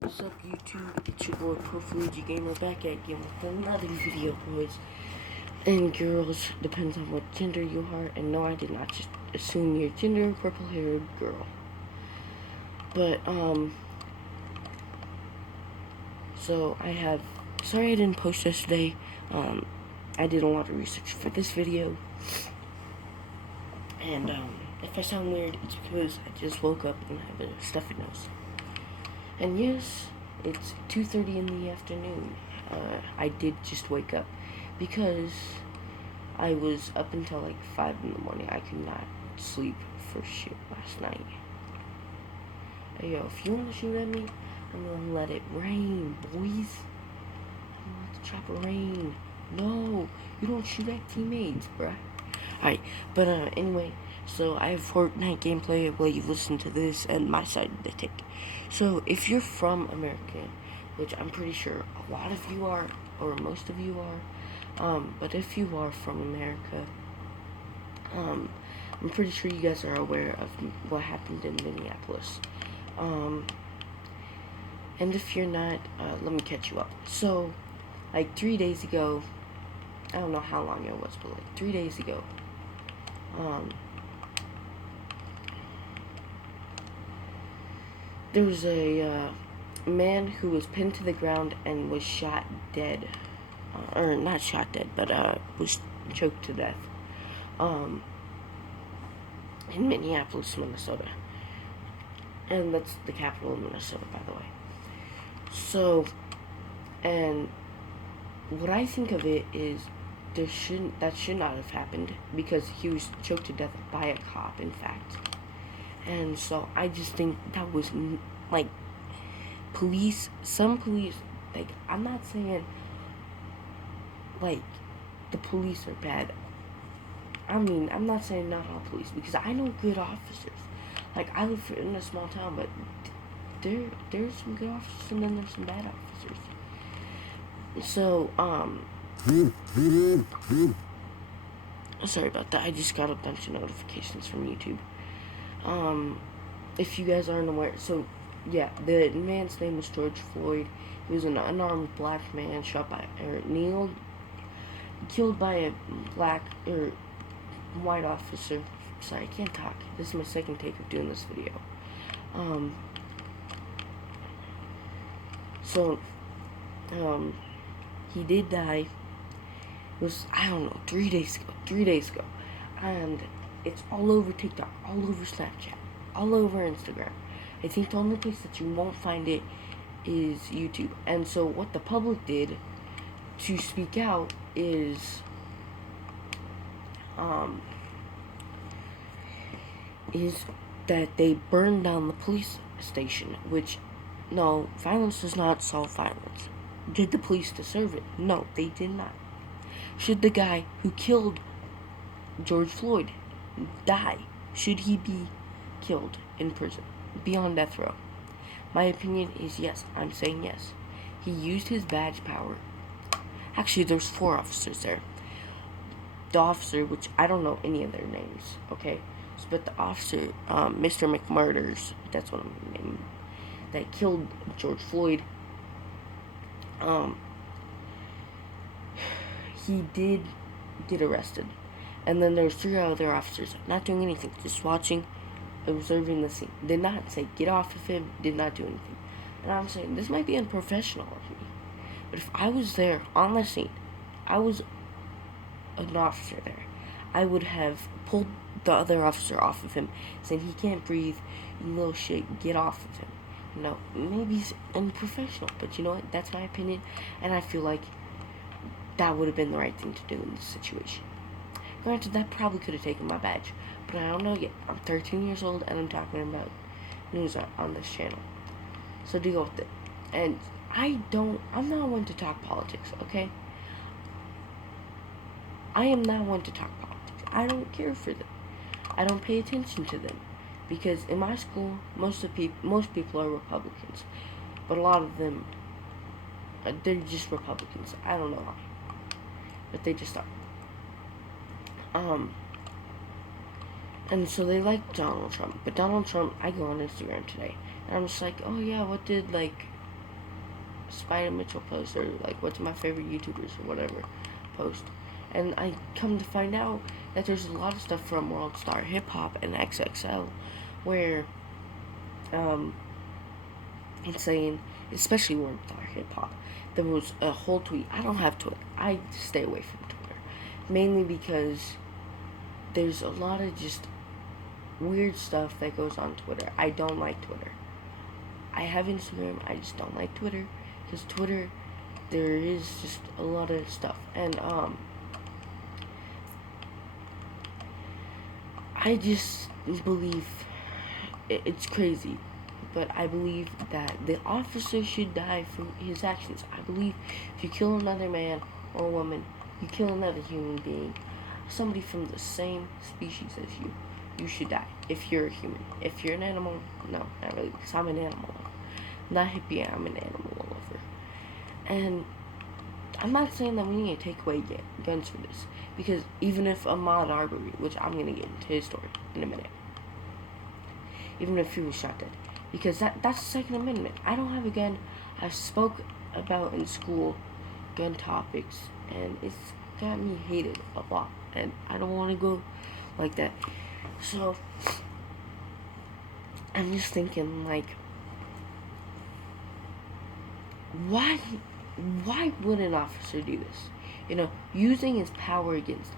What's up, YouTube? It's your boy Profuji Gamer back at again with another video, boys and girls. Depends on what gender you are. And no, I did not just assume your gender, purple-haired girl. But so sorry I didn't post yesterday. I did a lot of research for this video, and if I sound weird, it's because I just woke up and have a stuffy nose. And yes, it's 2:30 in the afternoon. I did just wake up because I was up until like 5 in the morning. I could not sleep for shit last night. Hey, yo, if you want to shoot at me, I'm gonna let it rain, boys. I'm gonna let the chopper rain. No, you don't shoot at teammates, bruh. Alright, but anyway, so I have Fortnite gameplay while you listen to this and my side of the take. So if you're from America, which I'm pretty sure a lot of you are, or most of you are, but if you are from America, I'm pretty sure you guys are aware of what happened in Minneapolis. And if you're not, let me catch you up. So, like 3 days ago, I don't know how long it was, but like 3 days ago, there was a man who was pinned to the ground and was shot dead, or not shot dead, but was choked to death, in Minneapolis, Minnesota, and that's the capital of Minnesota, by the way. So, and what I think of it is that should not have happened because he was choked to death by a cop, in fact. And so I just think that was like some police, like, I'm not saying like the police are bad. I mean, I'm not saying not all police, because I know good officers. Like, I live in a small town, but there's some good officers and then there's some bad officers. So, sorry about that. I just got a bunch of notifications from YouTube. If you guys aren't aware, so yeah, the man's name was George Floyd. He was an unarmed black man killed by a black or white officer. Sorry, I can't talk. This is my second take of doing this video. He did die. It was, I don't know, 3 days ago. And it's all over TikTok, all over Snapchat, all over Instagram. I think the only place that you won't find it is YouTube. And so what the public did to speak out is that they burned down the police station, which, no, violence does not solve violence. Did the police deserve it? No, they did not. Should the guy who killed George Floyd die? Should he be killed in prison, be on death row? My opinion is yes. I'm saying yes. He used his badge power. Actually, there's 4 officers there. The officer, which I don't know any of their names, okay? But the officer, Mr. McMurders, that's what I'm naming, that killed George Floyd, he did get arrested. And then there's 3 other officers not doing anything, just watching, observing the scene. Did not say get off of him, did not do anything. And I'm saying this might be unprofessional of me, but if I was there on the scene, I was an officer there, I would have pulled the other officer off of him, saying he can't breathe, you little shit, get off of him. You know, maybe it's unprofessional, but you know what, that's my opinion, and I feel like that would have been the right thing to do in this situation. Granted, that probably could have taken my badge, but I don't know yet. I'm 13 years old and I'm talking about news on this channel, so deal with it. And I'm not one to talk politics, okay? I am not one to talk politics. I don't care for them. I don't pay attention to them, because in my school, most people are Republicans, but a lot of them, they're just Republicans. I don't know why, but they just are. And so they like Donald Trump, but Donald Trump, I go on Instagram today, and I'm just like, oh yeah, what did, like, Spider Mitchell post, or like what's my favorite YouTubers or whatever post, and I come to find out that there's a lot of stuff from World Star Hip Hop and XXL where it's saying, especially World Star Hip Hop, there was a whole tweet. I don't have Twitter. I stay away from Twitter, mainly because there's a lot of just weird stuff that goes on Twitter. I don't like Twitter. I have Instagram. I just don't like Twitter because Twitter, there is just a lot of stuff, and I just believe it's crazy, but I believe that the officer should die for his actions. I believe if you kill another man or woman, you kill another human being, somebody from the same species as you, you should die. If you're a human. If you're an animal, no, not really, because I'm an animal lover. Not hippie, I'm an animal lover. And I'm not saying that we need to take away guns for this, because even if Ahmaud Arbery, which I'm going to get into his story in a minute, even if he was shot dead, because that's the Second Amendment. I don't have a gun. I spoke about in school gun topics, and it's got me hated a lot, and I don't want to go like that. So I'm just thinking, like, why would an officer do this? You know, using his power against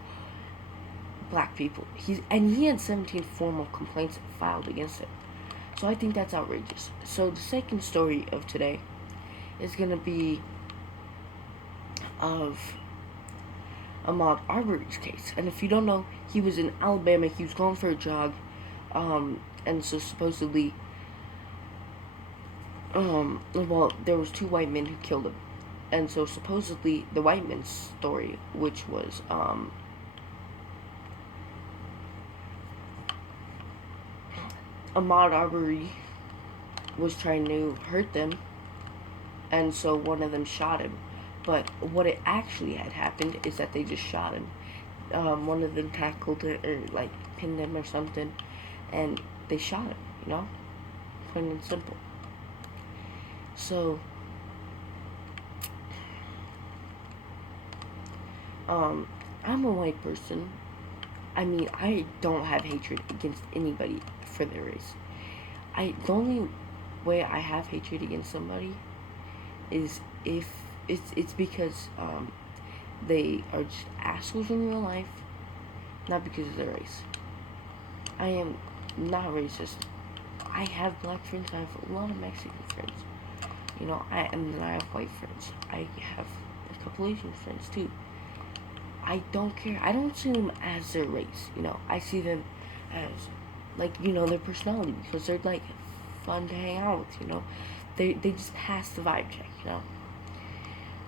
black people. He had 17 formal complaints filed against him. So I think that's outrageous. So the second story of today is gonna be of Ahmaud Arbery's case. And if you don't know, he was in Alabama. He was going for a jog, and so supposedly, well, there was two white men who killed him. And so supposedly the white man's story, which was Ahmaud Arbery was trying to hurt them, and so one of them shot him. But what it actually had happened is that they just shot him. One of them tackled it, or like pinned him or something, and they shot him, you know? Plain and simple. So I'm a white person. I mean, I don't have hatred against anybody for their race. The only way I have hatred against somebody is if it's because they are just assholes in real life, not because of their race. I am not racist. I have black friends. I have a lot of Mexican friends. You know, and then I have white friends. I have a couple Asian friends too. I don't care. I don't see them as their race, you know. I see them as, like, you know, their personality, because they're, like, fun to hang out with, you know. They just pass the vibe check, you know.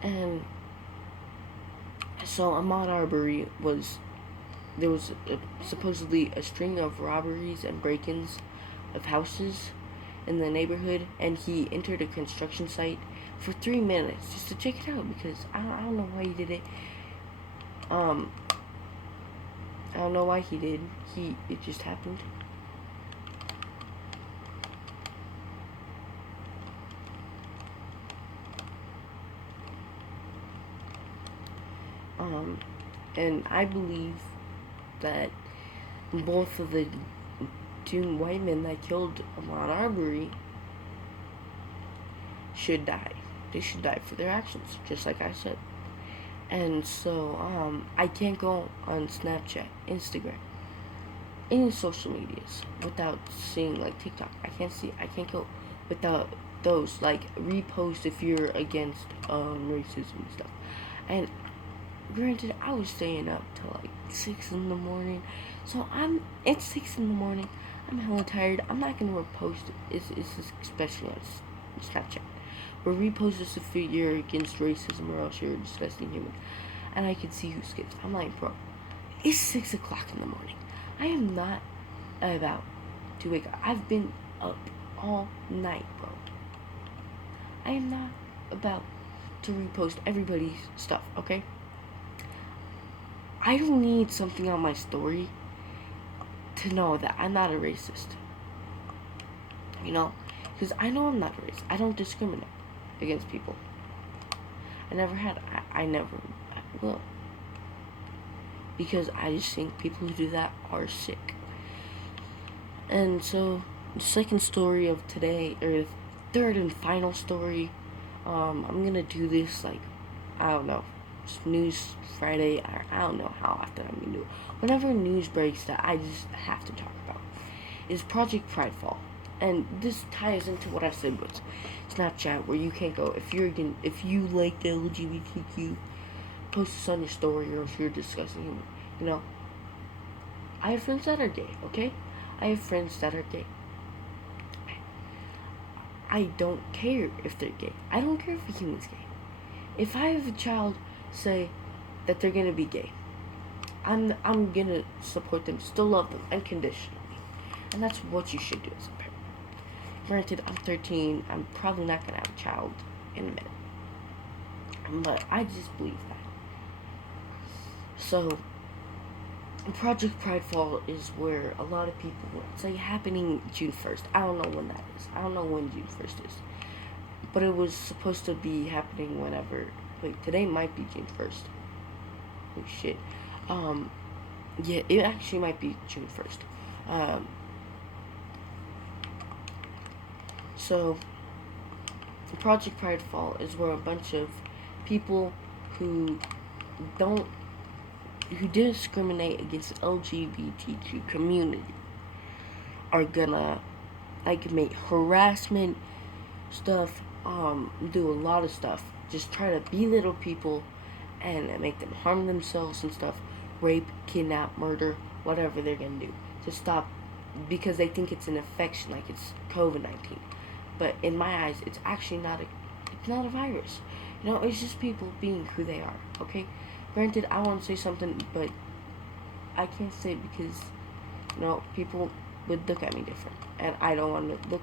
And so Ahmaud Arbery there was supposedly a string of robberies and break-ins of houses in the neighborhood, and he entered a construction site for 3 minutes just to check it out, because I don't know why he did it. I don't know why he did. It just happened. And I believe that both of the two white men that killed Ahmaud Arbery should die. They should die for their actions, just like I said. And so, I can't go on Snapchat, Instagram, any social medias without seeing, like, TikTok. I can't go without those, like, repost if you're against, racism and stuff. And granted, I was staying up till, like, 6 in the morning. So it's 6 in the morning. I'm hella tired. I'm not gonna repost it. It's especially on Snapchat. Or repost this if you're against racism, or else you're a disgusting human. And I can see who skips. I'm like, bro, it's 6 o'clock in the morning. I am not about to wake up. I've been up all night, bro. I am not about to repost everybody's stuff, okay? I don't need something on my story to know that I'm not a racist. You know? Because I know I'm not a racist. I don't discriminate against people. I never had. I never will. Because I just think people who do that are sick. And so, the second story of today, or the third and final story, I'm gonna do this like, I don't know, just News Friday, I don't know how often I'm gonna do it. Whenever news breaks that I just have to talk about, is Project Pridefall. And this ties into what I said with Snapchat, where you can't go, if you like the LGBTQ, post this on your story, or if you're discussing it, you know, I have friends that are gay, okay? I have friends that are gay. I don't care if they're gay. I don't care if a human's gay. If I have a child say that they're gonna be gay, I'm gonna support them, still love them unconditionally. And that's what you should do as a parent. Granted, I'm 13, I'm probably not gonna have a child in a minute. But I just believe that. So, Project Pridefall is where a lot of people, it's like happening June 1st. I don't know when that is. I don't know when June 1st is. But it was supposed to be happening whenever. Wait, today might be June 1st. Oh shit. Yeah, it actually might be June 1st. So, Project Pridefall is where a bunch of people who discriminate against the LGBTQ community are gonna like make harassment stuff, do a lot of stuff, just try to belittle people and make them harm themselves and stuff, rape, kidnap, murder, whatever they're gonna do to stop, because they think it's an infection, like it's COVID-19. But in my eyes, it's actually not a virus. You know, it's just people being who they are. Okay. Granted, I want to say something, but I can't say it because, you know, people would look at me different, and I don't want to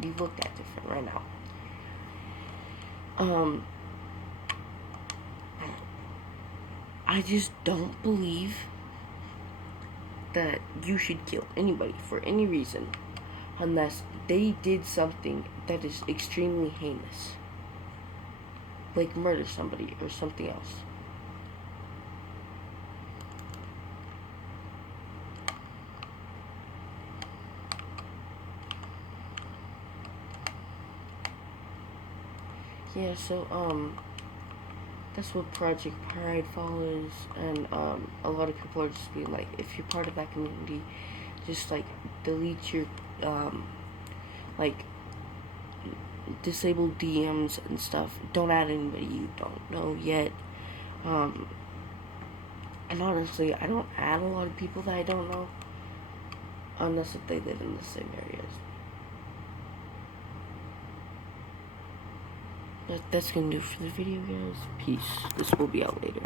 be looked at different right now. I just don't believe that you should kill anybody for any reason unless they did something that is extremely heinous, like murder somebody or something else. Yeah, so, that's what Project Pridefall is, and, a lot of people are just being like, if you're part of that community, just, like, delete your, like, disable DMs and stuff. Don't add anybody you don't know yet, and honestly, I don't add a lot of people that I don't know, unless if they live in the same areas. But that's gonna do it for the video, guys. Peace. This will be out later.